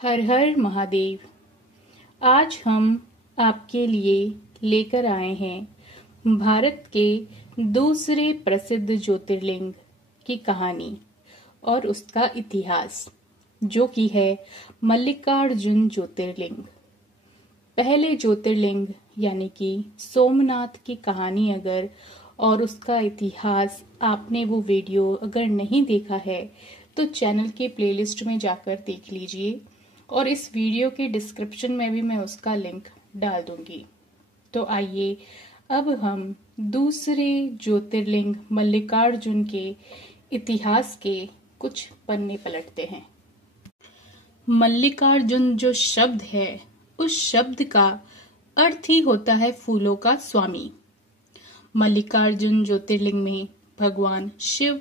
हर हर महादेव। आज हम आपके लिए लेकर आए हैं भारत के दूसरे प्रसिद्ध ज्योतिर्लिंग की कहानी और उसका इतिहास, जो कि है मल्लिकार्जुन ज्योतिर्लिंग। पहले ज्योतिर्लिंग यानी कि सोमनाथ की कहानी अगर और उसका इतिहास आपने वो वीडियो अगर नहीं देखा है तो चैनल के प्लेलिस्ट में जाकर देख लीजिए और इस वीडियो के डिस्क्रिप्शन में भी मैं उसका लिंक डाल दूंगी। तो आइए अब हम दूसरे ज्योतिर्लिंग मल्लिकार्जुन के इतिहास के कुछ पन्ने पलटते हैं। मल्लिकार्जुन जो शब्द है, उस शब्द का अर्थ ही होता है फूलों का स्वामी। मल्लिकार्जुन ज्योतिर्लिंग में भगवान शिव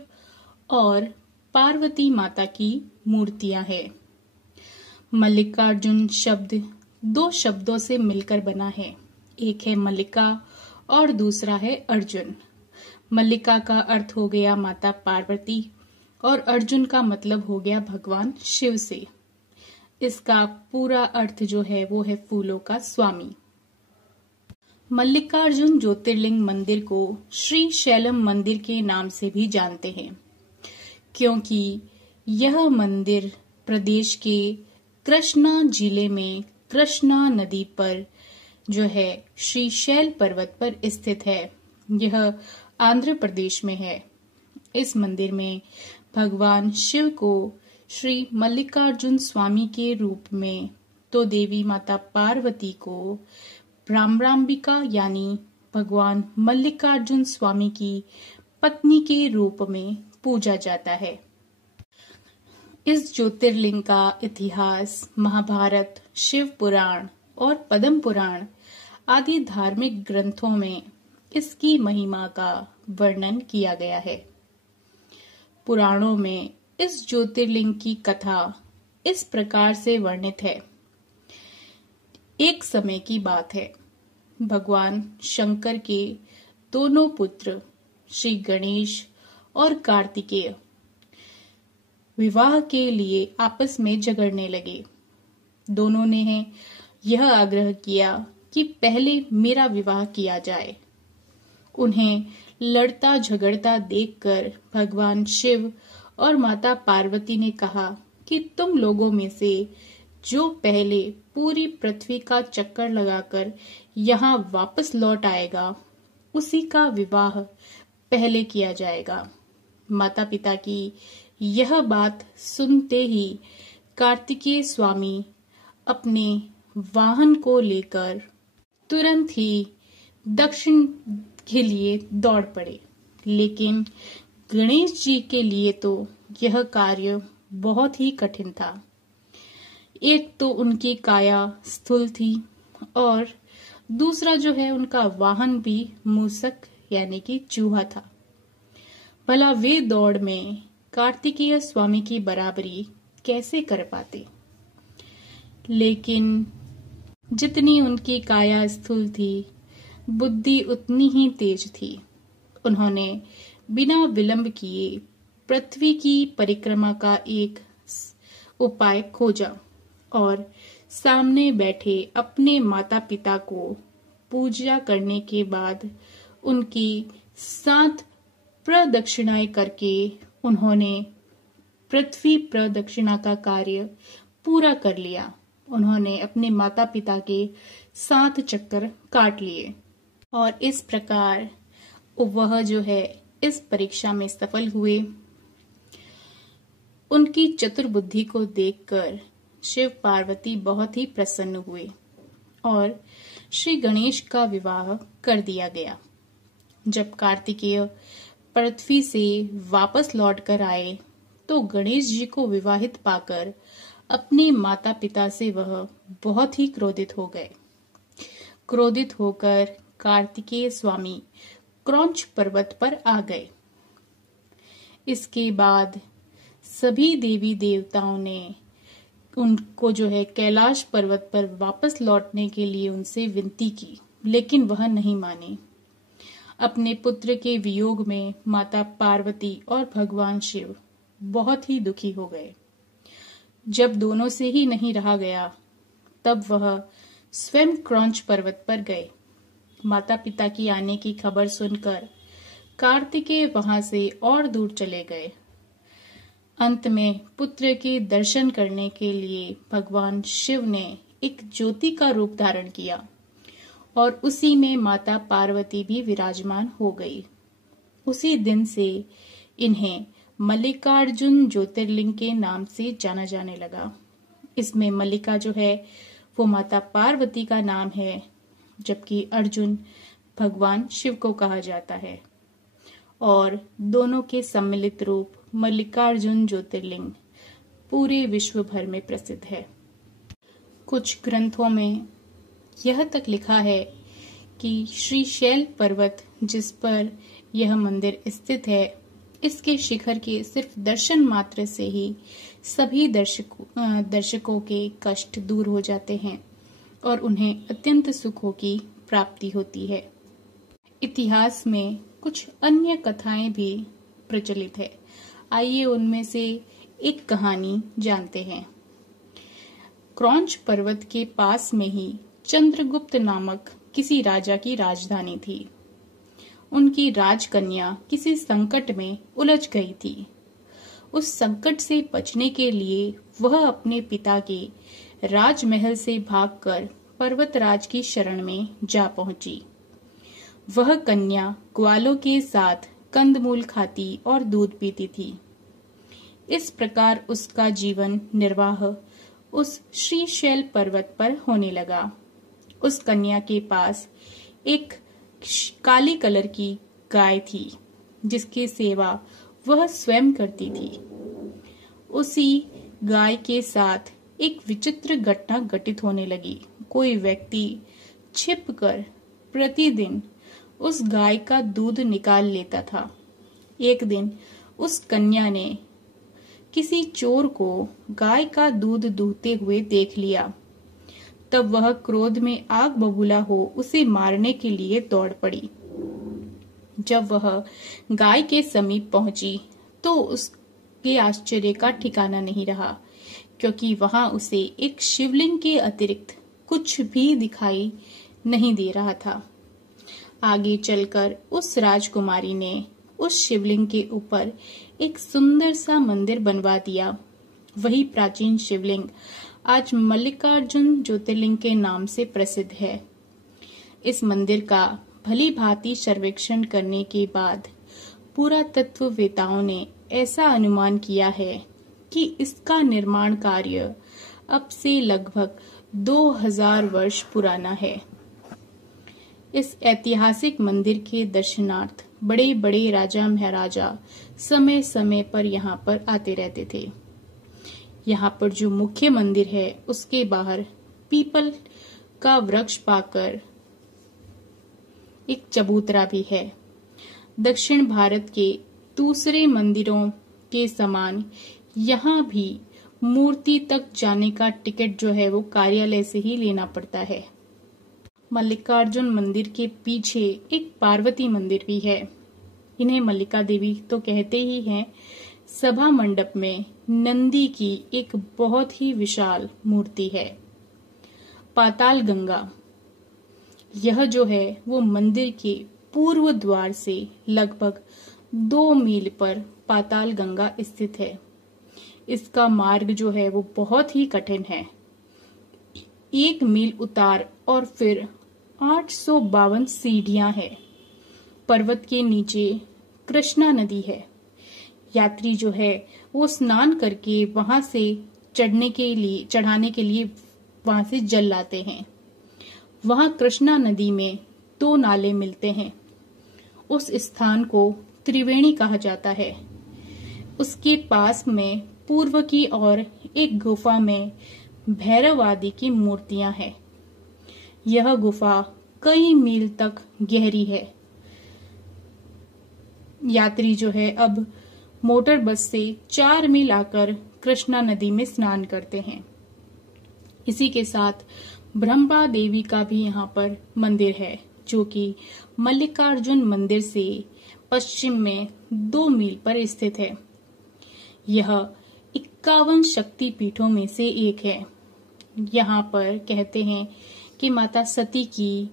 और पार्वती माता की मूर्तियां हैं। मल्लिकार्जुन शब्द दो शब्दों से मिलकर बना है, एक है मल्लिका और दूसरा है अर्जुन। मल्लिका का अर्थ हो गया माता पार्वती और अर्जुन का मतलब हो गया भगवान शिव से। इसका पूरा अर्थ जो है वो है फूलों का स्वामी। मल्लिकार्जुन ज्योतिर्लिंग मंदिर को श्री शैलम मंदिर के नाम से भी जानते हैं, क्योंकि यह मंदिर प्रदेश के कृष्णा जिले में कृष्णा नदी पर जो है श्रीशैल पर्वत पर स्थित है। यह आंध्र प्रदेश में है। इस मंदिर में भगवान शिव को श्री मल्लिकार्जुन स्वामी के रूप में तो देवी माता पार्वती को भ्रामरांबिका यानी भगवान मल्लिकार्जुन स्वामी की पत्नी के रूप में पूजा जाता है। इस ज्योतिर्लिंग का इतिहास महाभारत, शिव पुराण और पद्म पुराण आदि धार्मिक ग्रंथों में इसकी महिमा का वर्णन किया गया है। पुराणों में इस ज्योतिर्लिंग की कथा इस प्रकार से वर्णित है। एक समय की बात है, भगवान शंकर के दोनों पुत्र श्री गणेश और कार्तिकेय विवाह के लिए आपस में झगड़ने लगे। दोनों ने यह आग्रह किया कि पहले मेरा विवाह किया जाए। उन्हें लड़ता झगड़ता देखकर भगवान शिव और माता पार्वती ने कहा कि तुम लोगों में से जो पहले पूरी पृथ्वी का चक्कर लगाकर यहाँ वापस लौट आएगा, उसी का विवाह पहले किया जाएगा। माता पिता की यह बात सुनते ही कार्तिकेय स्वामी अपने वाहन को लेकर तुरंत ही दक्षिण के लिए दौड़ पड़े। लेकिन गणेश जी के लिए तो यह कार्य बहुत ही कठिन था। एक तो उनकी काया स्थूल थी और दूसरा जो है उनका वाहन भी मूसक यानी कि चूहा था। भला वे दौड़ में कार्तिकेय स्वामी की बराबरी कैसे कर पाते। लेकिन जितनी उनकी काया स्थूल थी, बुद्धि उतनी ही तेज थी। उन्होंने बिना विलंब किए पृथ्वी की परिक्रमा का एक उपाय खोजा और सामने बैठे अपने माता पिता को पूजा करने के बाद उनकी 7 प्रदक्षिणाएं करके उन्होंने पृथ्वी प्रदक्षिणा का कार्य पूरा कर लिया। उन्होंने अपने माता पिता के 7 चक्कर काट लिए और इस प्रकार वह जो है इस परीक्षा में सफल हुए। उनकी चतुर बुद्धि को देखकर शिव पार्वती बहुत ही प्रसन्न हुए और श्री गणेश का विवाह कर दिया गया। जब कार्तिकेय पृथ्वी से वापस लौटकर आए तो गणेश जी को विवाहित पाकर अपने माता पिता से वह बहुत ही क्रोधित हो गए। क्रोधित होकर कार्तिकेय स्वामी क्रौंच पर्वत पर आ गए। इसके बाद सभी देवी देवताओं ने उनको जो है कैलाश पर्वत पर वापस लौटने के लिए उनसे विनती की, लेकिन वह नहीं माने। अपने पुत्र के वियोग में माता पार्वती और भगवान शिव बहुत ही दुखी हो गए। जब दोनों से ही नहीं रहा गया तब वह स्वयं क्रौंच पर्वत पर गए। माता पिता की आने की खबर सुनकर कार्तिकेय वहां से और दूर चले गए। अंत में पुत्र के दर्शन करने के लिए भगवान शिव ने एक ज्योति का रूप धारण किया और उसी में माता पार्वती भी विराजमान हो गई। उसी दिन से इन्हें मल्लिकार्जुन ज्योतिर्लिंग के नाम से जाना जाने लगा। इसमें मल्लिका जो है वो माता पार्वती का नाम है, जबकि अर्जुन भगवान शिव को कहा जाता है और दोनों के सम्मिलित रूप मल्लिकार्जुन ज्योतिर्लिंग पूरे विश्व भर में प्रसिद्ध है। कुछ ग्रंथों में यह तक लिखा है कि श्रीशैल पर्वत जिस पर यह मंदिर स्थित है, इसके शिखर के सिर्फ दर्शन मात्र से ही सभी दर्शकों के कष्ट दूर हो जाते हैं और उन्हें अत्यंत सुखों की प्राप्ति होती है। इतिहास में कुछ अन्य कथाएं भी प्रचलित है। आइए उनमें से एक कहानी जानते हैं। क्रौंच पर्वत के पास में ही चंद्रगुप्त नामक किसी राजा की राजधानी थी। उनकी राजकन्या किसी संकट में उलझ गई थी। उस संकट से बचने के लिए वह अपने पिता के राजमहल से भागकर पर्वतराज की शरण में जा पहुंची। वह कन्या ग्वालों के साथ कंदमूल खाती और दूध पीती थी। इस प्रकार उसका जीवन निर्वाह उस श्रीशैल पर्वत पर होने लगा। उस कन्या के पास एक काली कलर की गाय थी, जिसकी सेवा वह स्वयं करती थी। उसी गाय के साथ एक विचित्र घटना घटित होने लगी। कोई व्यक्ति छिपकर प्रतिदिन उस गाय का दूध निकाल लेता था। एक दिन उस कन्या ने किसी चोर को गाय का दूध दूहते हुए देख लिया। तब वह क्रोध में आग बबूला हो उसे मारने के लिए दौड़ पड़ी। जब वह गाय के समीप पहुंची तो उसके आश्चर्य का ठिकाना नहीं रहा, क्योंकि वहां उसे एक शिवलिंग के अतिरिक्त कुछ भी दिखाई नहीं दे रहा था। आगे चलकर उस राजकुमारी ने उस शिवलिंग के ऊपर एक सुंदर सा मंदिर बनवा दिया। वही प्राचीन शिवलिंग आज मल्लिकार्जुन ज्योतिर्लिंग के नाम से प्रसिद्ध है। इस मंदिर का भली भांति सर्वेक्षण करने के बाद पुरातत्ववेताओं ने ऐसा अनुमान किया है कि इसका निर्माण कार्य अब से लगभग 2000 वर्ष पुराना है। इस ऐतिहासिक मंदिर के दर्शनार्थ बड़े बड़े राजा महाराजा समय समय पर यहाँ पर आते रहते थे। यहाँ पर जो मुख्य मंदिर है उसके बाहर पीपल का वृक्ष पाकर एक चबूतरा भी है। दक्षिण भारत के दूसरे मंदिरों के समान यहाँ भी मूर्ति तक जाने का टिकट जो है वो कार्यालय से ही लेना पड़ता है। मल्लिकार्जुन मंदिर के पीछे एक पार्वती मंदिर भी है। इन्हें मल्लिका देवी तो कहते ही हैं। सभा मंडप में नंदी की एक बहुत ही विशाल मूर्ति है। पाताल गंगा, यह जो है वो मंदिर के पूर्व द्वार से लगभग 2 मील पर पाताल गंगा स्थित है। इसका मार्ग जो है वो बहुत ही कठिन है। 1 मील उतार और फिर 852 सीढ़ियां हैं। पर्वत के नीचे कृष्णा नदी है। यात्री जो है वो स्नान करके वहां से चढ़ाने के लिए वहां से जल लाते हैं। वहां कृष्णा नदी में 2 नाले मिलते हैं। उस स्थान को त्रिवेणी कहा जाता है। उसके पास में पूर्व की ओर एक गुफा में भैरव आदि की मूर्तियां हैं। यह गुफा कई मील तक गहरी है। यात्री जो है अब मोटर बस से 4 मील आकर कृष्णा नदी में स्नान करते हैं। इसी के साथ ब्रह्मा देवी का भी यहाँ पर मंदिर है, जो कि मल्लिकार्जुन मंदिर से पश्चिम में 2 मील पर स्थित है। यह 51 शक्ति पीठों में से एक है। यहाँ पर कहते हैं कि माता सती की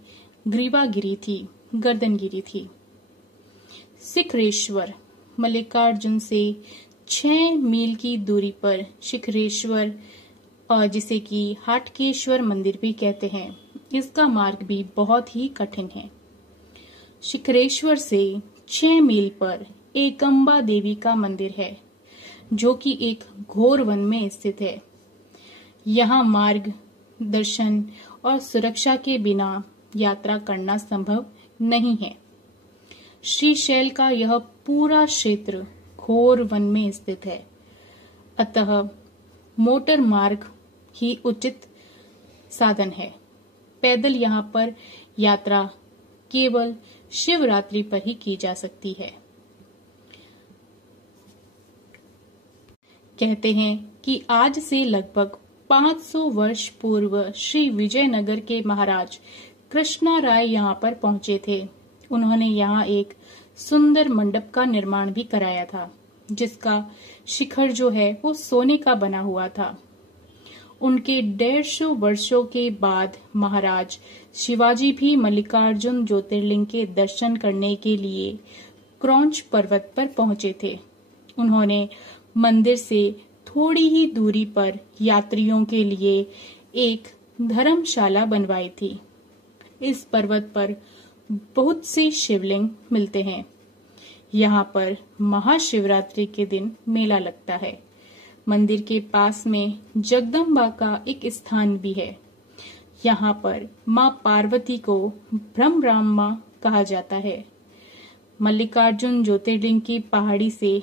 ग्रीवागिरी थी, गर्दनगिरी थी। शिखरेश्वर मल्लिकार्जुन से 6 मील की दूरी पर शिखरेश्वर, और जिसे कि हाटकेश्वर मंदिर भी कहते हैं, इसका मार्ग भी बहुत ही कठिन है। शिखरेश्वर से 6 मील पर एकम्बा देवी का मंदिर है, जो कि एक घोर वन में स्थित है। यहाँ मार्ग, दर्शन और सुरक्षा के बिना यात्रा करना संभव नहीं है। श्रीशैल का यह पूरा क्षेत्र घोर वन में स्थित है, अतः मोटर मार्ग ही उचित साधन है। पैदल यहाँ पर यात्रा केवल शिवरात्रि पर ही की जा सकती है। कहते हैं कि आज से लगभग 500 वर्ष पूर्व श्री विजयनगर के महाराज कृष्णा राय यहाँ पर पहुंचे थे। उन्होंने यहाँ एक सुंदर मंडप का निर्माण भी कराया था, जिसका शिखर जो है वो सोने का बना हुआ था। उनके 150 वर्षों के बाद महाराज शिवाजी भी मल्लिकार्जुन ज्योतिर्लिंग के दर्शन करने के लिए क्रौंच पर्वत पर पहुंचे थे। उन्होंने मंदिर से थोड़ी ही दूरी पर यात्रियों के लिए एक धर्मशाला बनवाई थी। इस पर्वत पर बहुत से शिवलिंग मिलते हैं। यहाँ पर महाशिवरात्रि के दिन मेला लगता है। मंदिर के पास में जगदम्बा का एक स्थान भी है। यहाँ पर माँ पार्वती को ब्रह्मराम्बा कहा जाता है। मल्लिकार्जुन ज्योतिर्लिंग की पहाड़ी से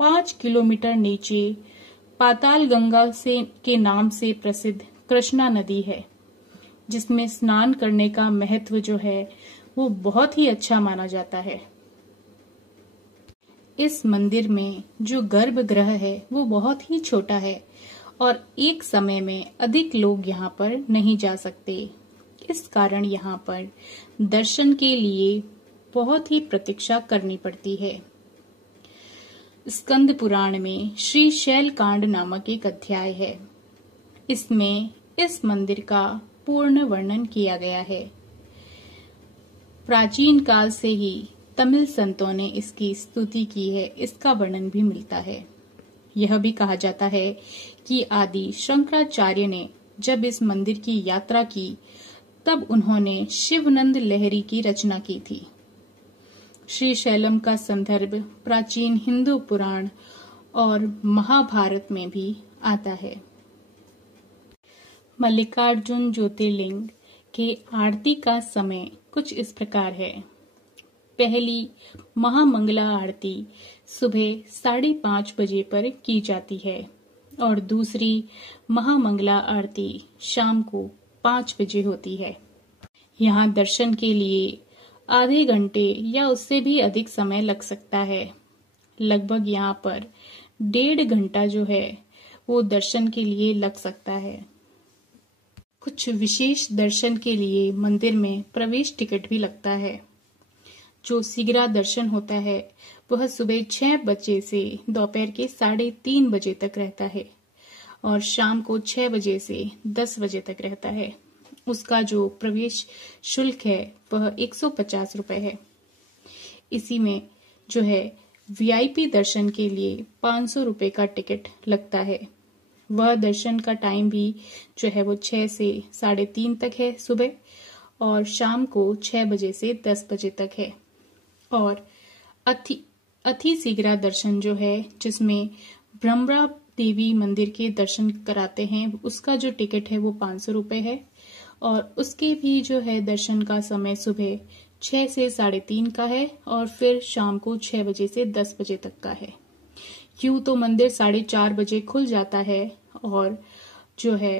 5 किलोमीटर नीचे पाताल गंगा के नाम से प्रसिद्ध कृष्णा नदी है, जिसमें स्नान करने का महत्व जो है वो बहुत ही अच्छा माना जाता है। इस मंदिर में जो गर्भगृह है वो बहुत ही छोटा है और एक समय में अधिक लोग यहाँ पर नहीं जा सकते। इस कारण यहाँ पर दर्शन के लिए बहुत ही प्रतीक्षा करनी पड़ती है। स्कंद पुराण में श्री शैल कांड नामक एक अध्याय है। इसमें इस मंदिर का पूर्ण वर्णन किया गया है। प्राचीन काल से ही तमिल संतों ने इसकी स्तुति की है, इसका वर्णन भी मिलता है। यह भी कहा जाता है कि आदि शंकराचार्य ने जब इस मंदिर की यात्रा की, तब उन्होंने शिवनंद लहरी की रचना की थी। श्री शैलम का संदर्भ प्राचीन हिंदू पुराण और महाभारत में भी आता है। मल्लिकार्जुन ज्योतिर्लिंग के आरती का समय कुछ इस प्रकार है। पहली महामंगला आरती सुबह 5:30 बजे पर की जाती है और दूसरी महामंगला आरती शाम को 5 बजे होती है। यहाँ दर्शन के लिए आधे घंटे या उससे भी अधिक समय लग सकता है। लगभग यहाँ पर 1.5 घंटा जो है वो दर्शन के लिए लग सकता है। कुछ विशेष दर्शन के लिए मंदिर में प्रवेश टिकट भी लगता है। जो शीघ्र दर्शन होता है वह सुबह 6 बजे से दोपहर के 3:30 बजे तक रहता है और शाम को 6 बजे से 10 बजे तक रहता है। उसका जो प्रवेश शुल्क है वह 150 रुपए है। इसी में जो है वीआईपी दर्शन के लिए 500 रुपए का टिकट लगता है। वह दर्शन का टाइम भी जो है वो 6 से 3:30 तक है सुबह, और शाम को 6 बजे से 10 बजे तक है। और अति शीघ्र दर्शन जो है, जिसमें ब्रह्मरा देवी मंदिर के दर्शन कराते हैं, उसका जो टिकट है वो 500 रुपए है और उसके भी जो है दर्शन का समय सुबह 6 से 3:30 का है और फिर शाम को 6 बजे से 10 बजे तक का है। यूं तो मंदिर 4:30 बजे खुल जाता है और जो है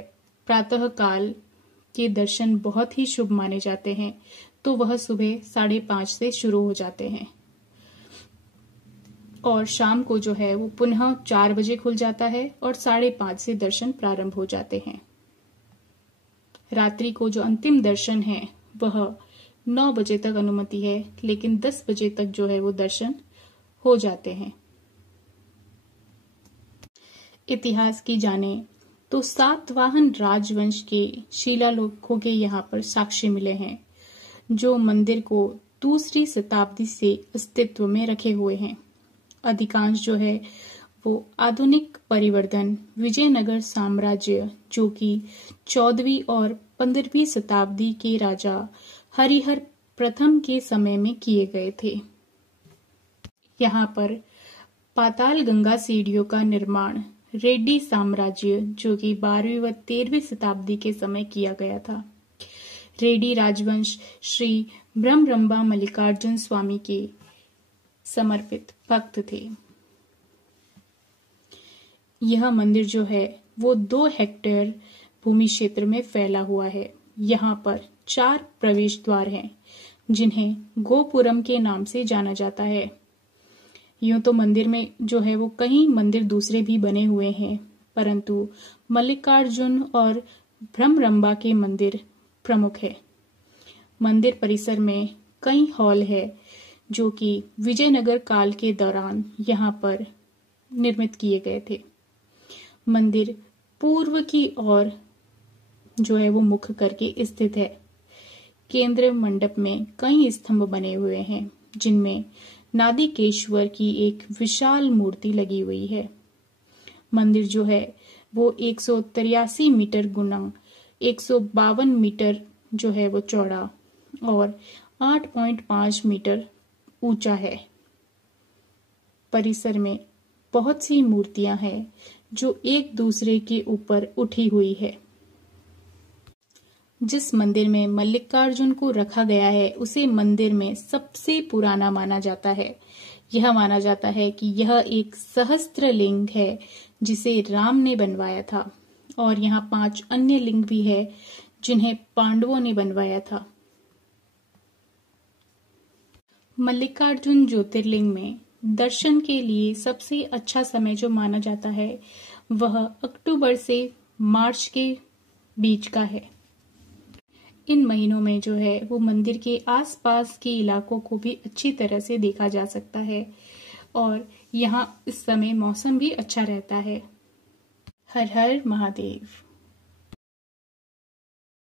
प्रातः काल के दर्शन बहुत ही शुभ माने जाते हैं, तो वह सुबह 5:30 से शुरू हो जाते हैं और शाम को जो है वो पुनः 4 बजे खुल जाता है और 5:30 से दर्शन प्रारंभ हो जाते हैं। रात्रि को जो अंतिम दर्शन है वह 9 बजे तक अनुमति है, लेकिन 10 बजे तक जो है वो दर्शन हो जाते हैं। इतिहास की जाने तो सातवाहन राजवंश के शिलालेखों के यहाँ पर साक्ष्य मिले हैं, जो मंदिर को दूसरी शताब्दी से अस्तित्व में रखे हुए हैं। अधिकांश जो है वो आधुनिक परिवर्तन विजयनगर साम्राज्य, जो कि 14वीं और 15वीं शताब्दी के राजा हरिहर प्रथम के समय में किए गए थे। यहाँ पर पाताल गंगा सीढ़ियों का निर्माण रेड्डी साम्राज्य, जो कि 12वीं व 13वीं शताब्दी के समय किया गया था। रेड्डी राजवंश श्री ब्रह्मरंबा मल्लिकार्जुन स्वामी के समर्पित भक्त थे। यह मंदिर जो है वो 2 हेक्टेयर भूमि क्षेत्र में फैला हुआ है। यहाँ पर 4 प्रवेश द्वार हैं, जिन्हें गोपुरम के नाम से जाना जाता है। यूं तो मंदिर में जो है वो कई मंदिर दूसरे भी बने हुए हैं, परंतु मल्लिकार्जुन और ब्रह्मरंबा के मंदिर प्रमुख है। मंदिर परिसर में कई हॉल है, जो कि विजयनगर काल के दौरान यहाँ पर निर्मित किए गए थे। मंदिर पूर्व की ओर जो है वो मुख करके स्थित है। केंद्र मंडप में कई स्तंभ बने हुए हैं, जिनमें नादिकेश्वर की एक विशाल मूर्ति लगी हुई है। मंदिर जो है वो 183 मीटर गुना 152 मीटर जो है वो चौड़ा और 8.5 मीटर ऊंचा है। परिसर में बहुत सी मूर्तियां हैं, जो एक दूसरे के ऊपर उठी हुई है। जिस मंदिर में मल्लिकार्जुन को रखा गया है, उसे मंदिर में सबसे पुराना माना जाता है। यह माना जाता है कि यह एक सहस्त्रलिंग है, जिसे राम ने बनवाया था, और यहाँ 5 अन्य लिंग भी है, जिन्हें पांडवों ने बनवाया था। मल्लिकार्जुन ज्योतिर्लिंग में दर्शन के लिए सबसे अच्छा समय जो माना जाता है, वह अक्टूबर से मार्च के बीच का है। इन महीनों में जो है वो मंदिर के आसपास के इलाकों को भी अच्छी तरह से देखा जा सकता है, और यहाँ इस समय मौसम भी अच्छा रहता है। हर हर महादेव।